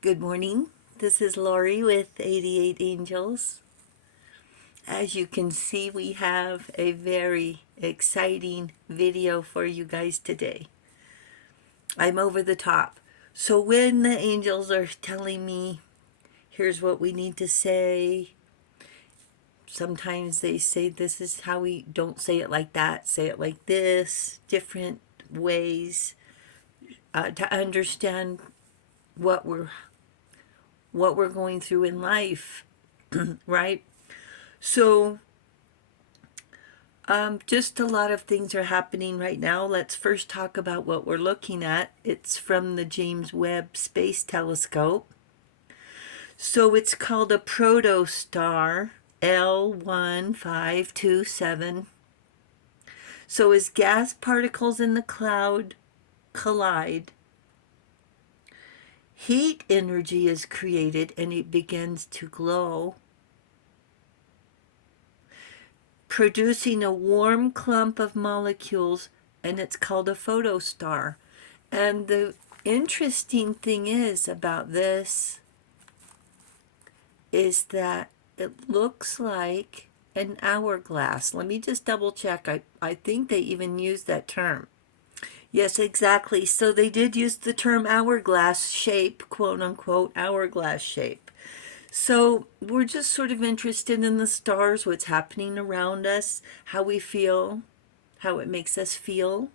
Good morning. This is Lori with 88 Angels. As you can see, we have a very exciting video for you guys today. I'm over the top. So when the angels are telling me, here's what we need to say, sometimes they say this is how we don't say it like that, say it like this, different ways to understand what we're going through in life, right? So, just a lot of things are happening right now. Let's first talk about what we're looking at. It's from the James Webb Space Telescope. So it's called a protostar, L1527. So as gas particles in the cloud collide, heat energy is created and it begins to glow, producing a warm clump of molecules, and it's called a photostar. And the interesting thing is about this is that it looks like an hourglass. Let me just double check. I think they even used that term. Yes, exactly. So they did use the term hourglass shape, quote unquote, hourglass shape. So we're just sort of interested in the stars, what's happening around us, how we feel, how it makes us feel,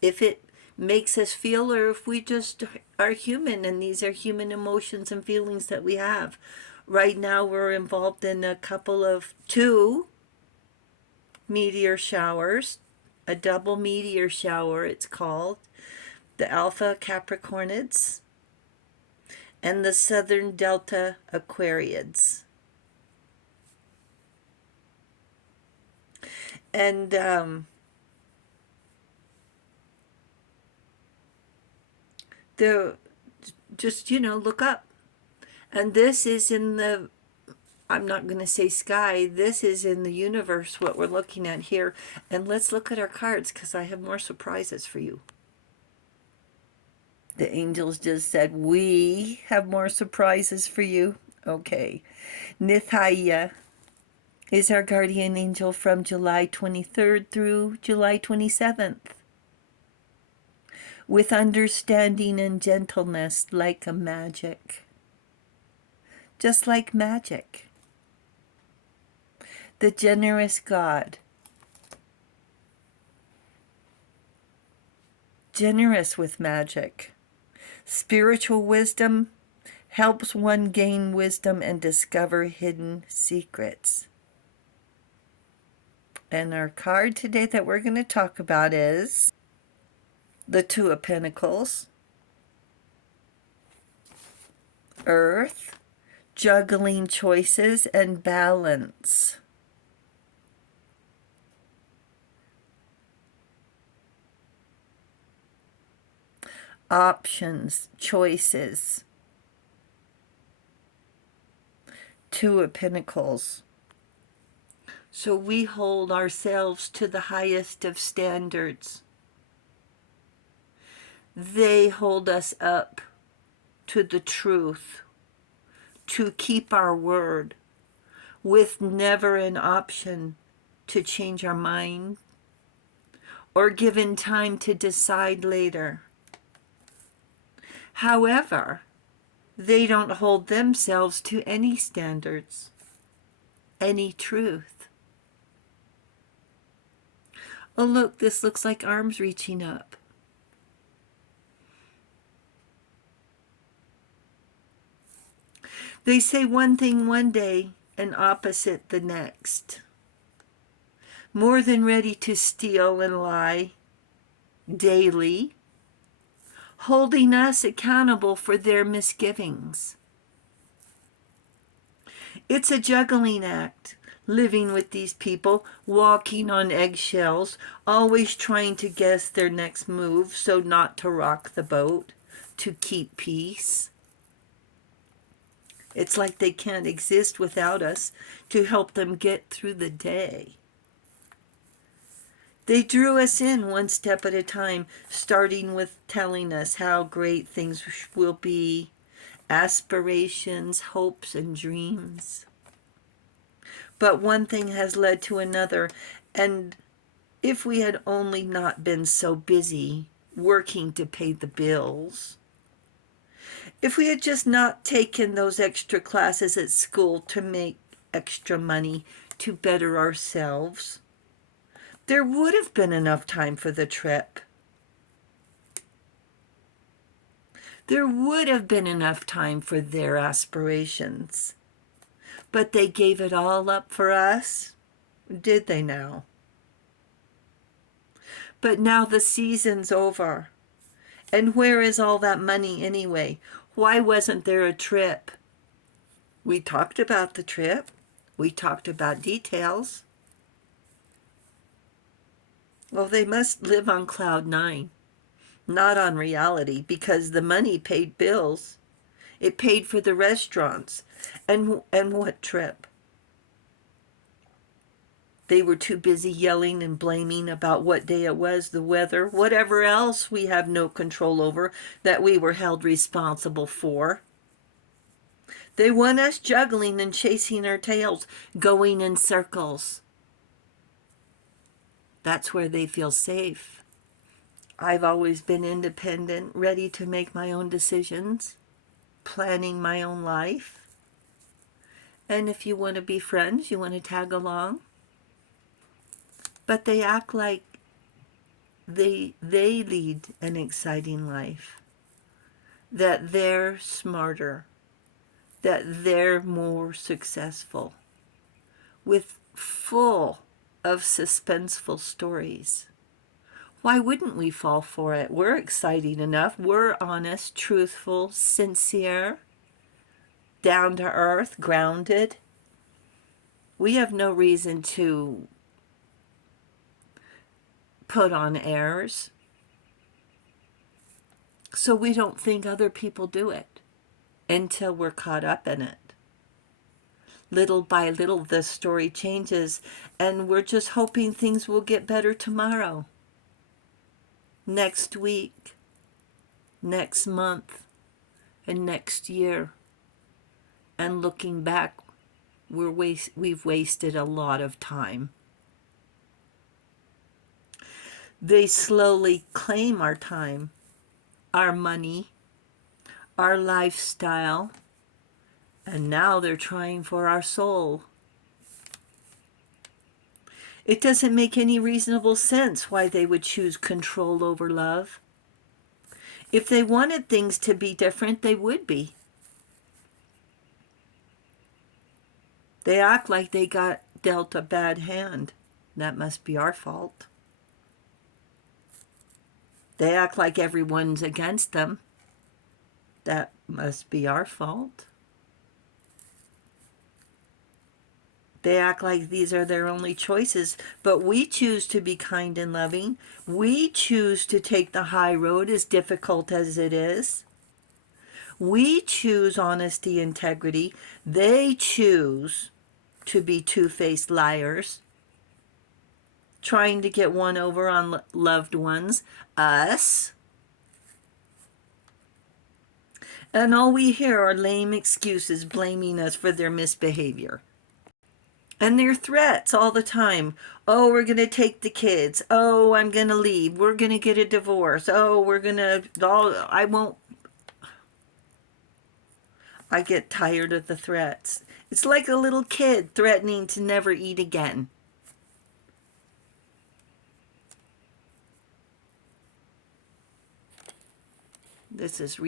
if it makes us feel, or if we just are human and these are human emotions and feelings that we have. Right now we're involved in a couple of two meteor showers, a double meteor shower it's called, the Alpha Capricornids and the Southern Delta Aquariids. And the just look up, and this is in the, I'm not going to say sky, this is in the universe what we're looking at here. And let's look at our cards because I have more surprises for you. The angels just said we have more surprises for you. Okay. Nithaya is our guardian angel from July 23rd through July 27th. With understanding and gentleness like a magic. Just like magic. The generous God. Generous with magic. Spiritual wisdom helps one gain wisdom and discover hidden secrets. And our card today that we're going to talk about is the Two of Pentacles, Earth, juggling choices and balance. Options, choices. Two of Pentacles. So we hold ourselves to the highest of standards. They hold us up to the truth, to keep our word, with never an option to change our mind or given time to decide later. However, they don't hold themselves to any standards, any truth. Oh, look, this looks like arms reaching up. They say one thing one day and opposite the next. More than ready to steal and lie daily, holding us accountable for their misgivings. It's a juggling act, living with these people, walking on eggshells, always trying to guess their next move so not to rock the boat, to keep peace. It's like they can't exist without us to help them get through the day. They drew us in one step at a time, starting with telling us how great things will be, aspirations, hopes, and dreams. But one thing has led to another, and if we had only not been so busy working to pay the bills, if we had just not taken those extra classes at school to make extra money to better ourselves, there would have been enough time for the trip. There would have been enough time for their aspirations. But they gave it all up for us, did they now? But now the season's over. And where is all that money anyway? Why wasn't there a trip? We talked about the trip. We talked about details. Well, they must live on cloud nine, not on reality, because the money paid bills. It paid for the restaurants. And what trip? They were too busy yelling and blaming about what day it was, the weather, whatever else we have no control over that we were held responsible for. They want us juggling and chasing our tails, going in circles. That's where they feel safe. I've always been independent, ready to make my own decisions, planning my own life. And if you want to be friends, you want to tag along. But they act like they lead an exciting life, that they're smarter, that they're more successful, with full of suspenseful stories. Why wouldn't we fall for it? We're exciting enough. We're honest, truthful, sincere, down to earth, grounded. We have no reason to put on airs. So we don't think other people do it until we're caught up in it. Little by little, the story changes, and we're just hoping things will get better tomorrow, next week, next month, and next year. And looking back, we've wasted a lot of time. They slowly claim our time, our money, our lifestyle, and now they're trying for our soul. It doesn't make any reasonable sense why they would choose control over love. If they wanted things to be different, they would be. They act like they got dealt a bad hand. That must be our fault. They act like everyone's against them. That must be our fault. They act like these are their only choices, but we choose to be kind and loving. We choose to take the high road, as difficult as it is. We choose honesty, integrity. They choose to be two-faced liars, trying to get one over on loved ones, us. And all we hear are lame excuses blaming us for their misbehavior. And their threats all the time. Oh, we're going to take the kids. Oh, I'm going to leave. We're going to get a divorce. Oh, we're going to... I won't... I get tired of the threats. It's like a little kid threatening to never eat again. This is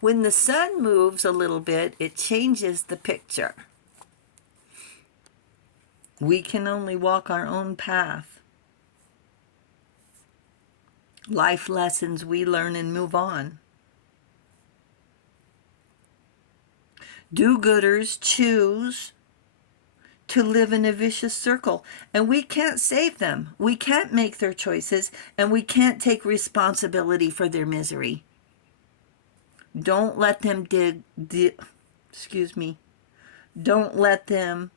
when the sun moves a little bit, it changes the picture. We can only walk our own path. Life lessons we learn and move on. Do-gooders choose to live in a vicious circle, and we can't save them. We can't make their choices, and we can't take responsibility for their misery. Don't let them Don't let them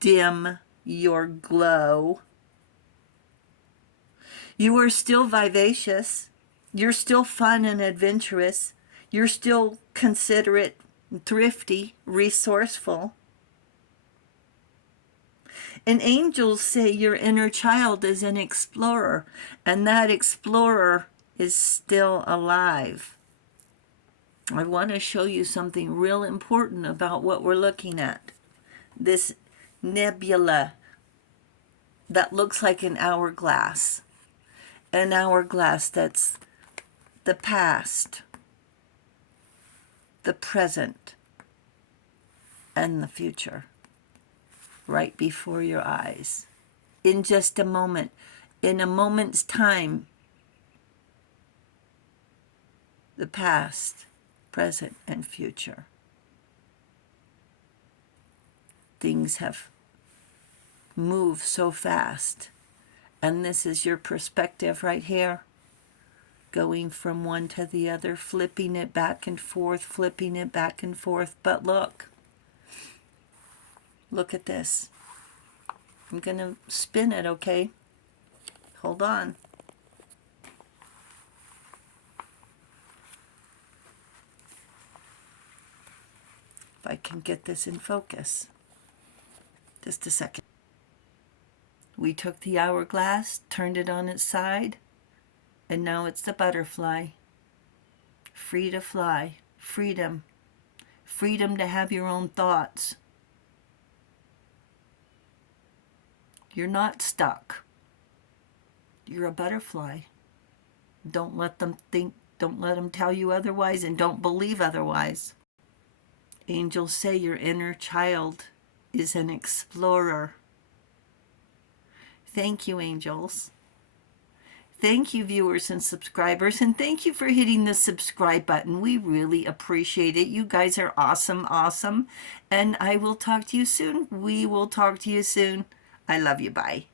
dim your glow. You are still vivacious. You're still fun and adventurous. You're still considerate, thrifty, resourceful. And angels say your inner child is an explorer, and that explorer is still alive. I want to show you something real important about what we're looking at. This nebula that looks like an hourglass. An hourglass that's the past, the present, and the future right before your eyes. In just a moment, in a moment's time, the past, present, and future. Things have moved so fast. And this is your perspective right here. Going from one to the other, flipping it back and forth, flipping it back and forth. But look at this. I'm going to spin it, okay? Hold on. If I can get this in focus. Just a second. We took the hourglass, turned it on its side, and now it's the butterfly. Free to fly. Freedom. Freedom to have your own thoughts. You're not stuck. You're a butterfly. Don't let them think, don't let them tell you otherwise, and don't believe otherwise. Angels say your inner child is an explorer. Thank you, angels. Thank you, viewers and subscribers, and thank you for hitting the subscribe button. We really appreciate it. You guys are awesome, awesome. And I will talk to you soon. We will talk to you soon. I love you. Bye.